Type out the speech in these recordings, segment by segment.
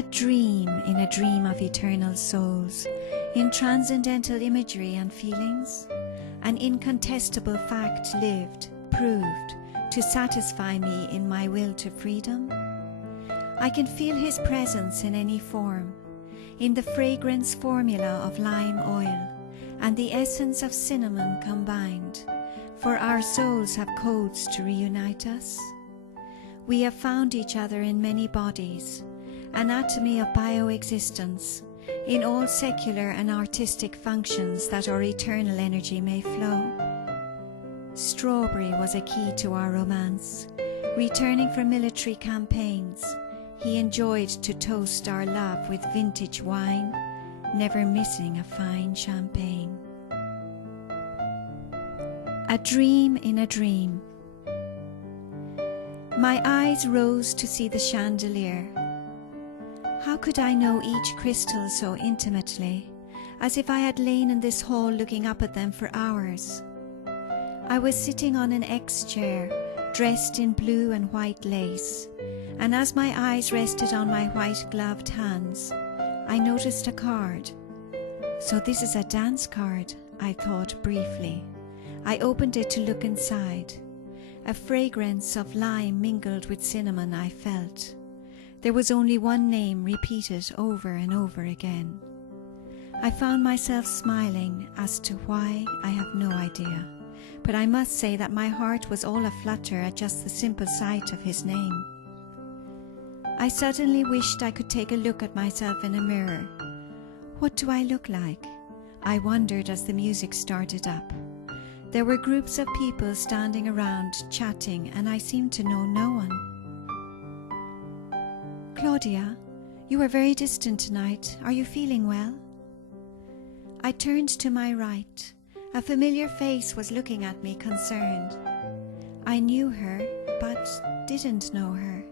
A dream in a dream of eternal souls, in transcendental imagery and feelings, an incontestable fact lived, proved, to satisfy me in my will to freedom. I can feel his presence in any form, in the fragrance formula of lime oil and the essence of cinnamon combined, for our souls have codes to reunite us. We have found each other in many bodies, anatomy of bioexistence, in all secular and artistic functions that our eternal energy may flow. Strawberry was a key to our romance. Returning from military campaigns, he enjoyed to toast our love with vintage wine, never missing a fine champagne. A dream in a dream. My eyes rose to see the chandelier. How could I know each crystal so intimately, as if I had lain in this hall looking up at them for hours? I was sitting on an X-chair, dressed in blue and white lace, and as my eyes rested on my white-gloved hands, I noticed a card. So this is a dance card, I thought briefly. I opened it to look inside. A fragrance of lime mingled with cinnamon I felt. There was only one name repeated over and over again. I found myself smiling, as to why I have no idea, but I must say that my heart was all aflutter at just the simple sight of his name. I suddenly wished I could take a look at myself in a mirror. What do I look like? I wondered as the music started up. There were groups of people standing around, chatting, and I seemed to know no one. Claudia, you are very distant tonight. Are you feeling well? I turned to my right. A familiar face was looking at me, concerned. I knew her, but didn't know her.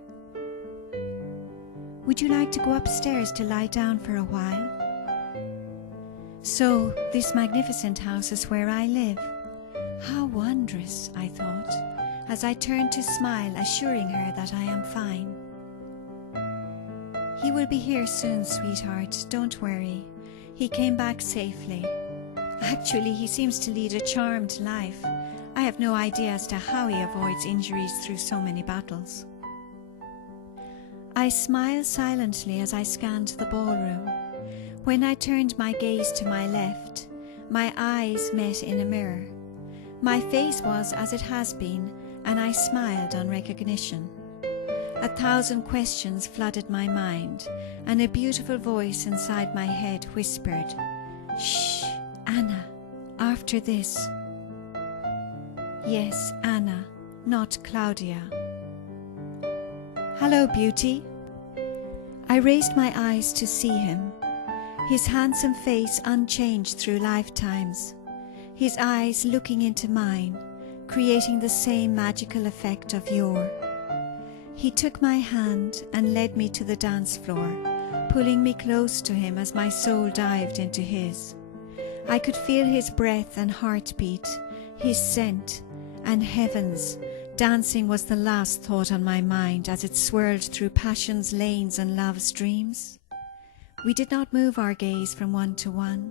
Would you like to go upstairs to lie down for a while? So, this magnificent house is where I live. How wondrous, I thought, as I turned to smile, assuring her that I am fine. He will be here soon, sweetheart, don't worry. He came back safely. Actually, he seems to lead a charmed life. I have no idea as to how he avoids injuries through so many battles. I smiled silently as I scanned the ballroom. When I turned my gaze to my left, my eyes met in a mirror. My face was as it has been, and I smiled on recognition. 1,000 questions flooded my mind, and a beautiful voice inside my head whispered, "Shh, Anna, after this." Yes, Anna, not Claudia. "Hello, beauty." I raised my eyes to see him, his handsome face unchanged through lifetimes, his eyes looking into mine, creating the same magical effect of yore. He took my hand and led me to the dance floor, pulling me close to him as my soul dived into his. I could feel his breath and heartbeat, his scent, and heavens, dancing was the last thought on my mind as it swirled through passion's lanes and love's dreams. We did not move our gaze from one to one.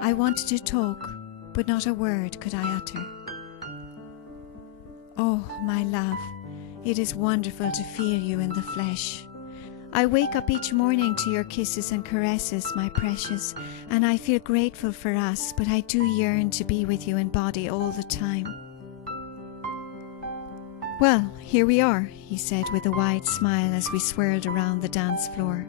I wanted to talk, but not a word could I utter. Oh, my love, it is wonderful to feel you in the flesh. I wake up each morning to your kisses and caresses, my precious, and I feel grateful for us, but I do yearn to be with you in body all the time. Well, here we are, he said with a wide smile as we swirled around the dance floor.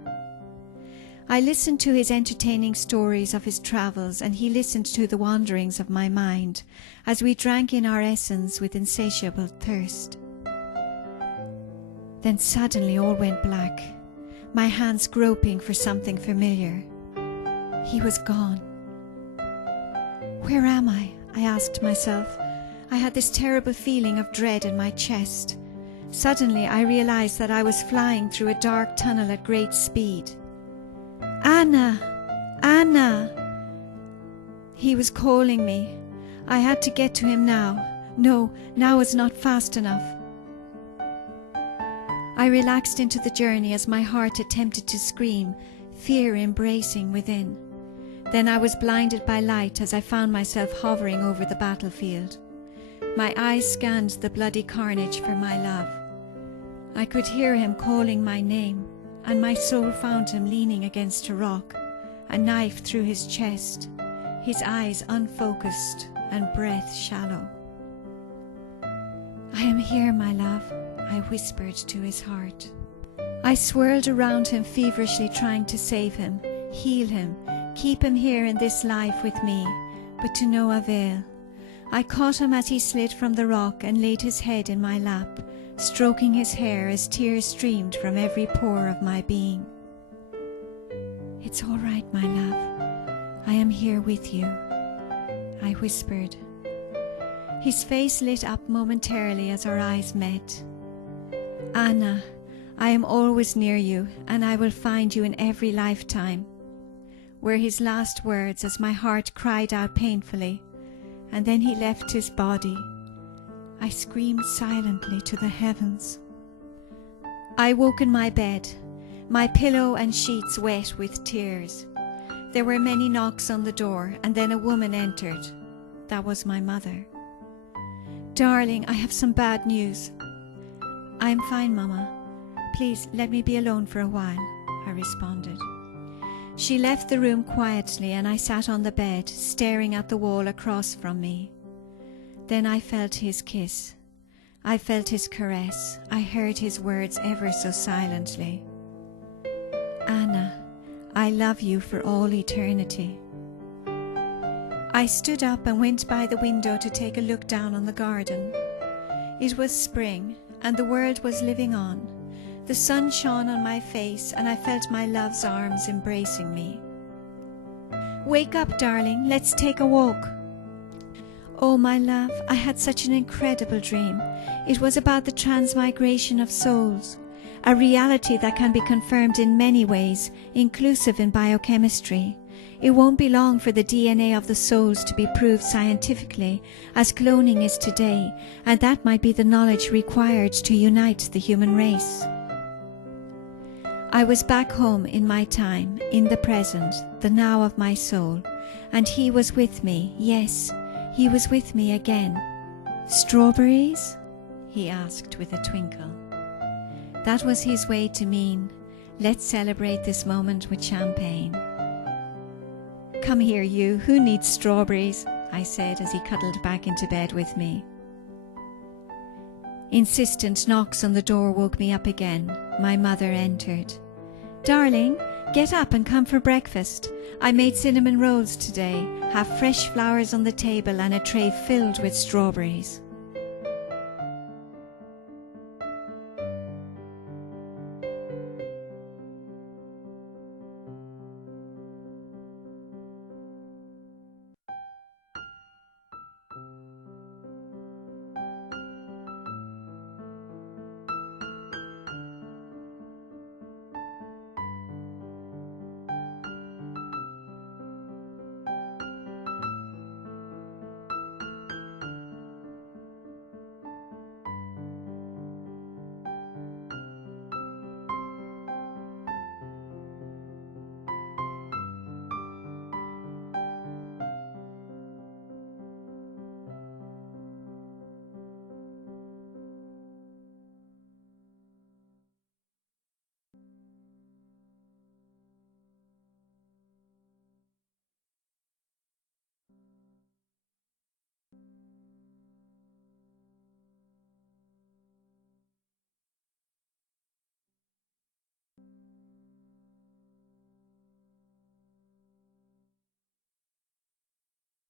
I listened to his entertaining stories of his travels, and he listened to the wanderings of my mind as we drank in our essence with insatiable thirst. Then suddenly all went black, my hands groping for something familiar. He was gone. Where am I? I asked myself. I had this terrible feeling of dread in my chest. Suddenly I realized that I was flying through a dark tunnel at great speed. Anna! Anna! He was calling me. I had to get to him now. No, now was not fast enough. I relaxed into the journey as my heart attempted to scream, fear embracing within. Then I was blinded by light as I found myself hovering over the battlefield. My eyes scanned the bloody carnage for my love. I could hear him calling my name, and my soul found him leaning against a rock, a knife through his chest, his eyes unfocused and breath shallow. "I am here, my love," I whispered to his heart. I swirled around him feverishly, trying to save him, heal him, keep him here in this life with me, but to no avail. I caught him as he slid from the rock and laid his head in my lap, stroking his hair as tears streamed from every pore of my being. "It's all right, my love. I am here with you," I whispered. His face lit up momentarily as our eyes met. "Anna, I am always near you, and I will find you in every lifetime," were his last words as my heart cried out painfully, and then he left his body. I screamed silently to the heavens. I woke in my bed, my pillow and sheets wet with tears. There were many knocks on the door, and then a woman entered. That was my mother. "Darling, I have some bad news." "I am fine, Mama. Please let me be alone for a while," I responded. She left the room quietly, and I sat on the bed, staring at the wall across from me. Then I felt his kiss. I felt his caress. I heard his words ever so silently. "Anna, I love you for all eternity." I stood up and went by the window to take a look down on the garden. It was spring, and the world was living on. The sun shone on my face, and I felt my love's arms embracing me. "Wake up, darling, let's take a walk." "Oh, my love, I had such an incredible dream. It was about the transmigration of souls, a reality that can be confirmed in many ways, inclusive in biochemistry. It won't be long for the DNA of the souls to be proved scientifically, as cloning is today, and that might be the knowledge required to unite the human race." I was back home in my time, in the present, the now of my soul, and he was with me, yes, he was with me again. "Strawberries?" he asked with a twinkle. That was his way to mean, let's celebrate this moment with champagne. "Come here, you, who needs strawberries?" I said as he cuddled back into bed with me. Insistent knocks on the door woke me up again. My mother entered. "Darling, get up and come for breakfast. I made cinnamon rolls today, have fresh flowers on the table and a tray filled with strawberries."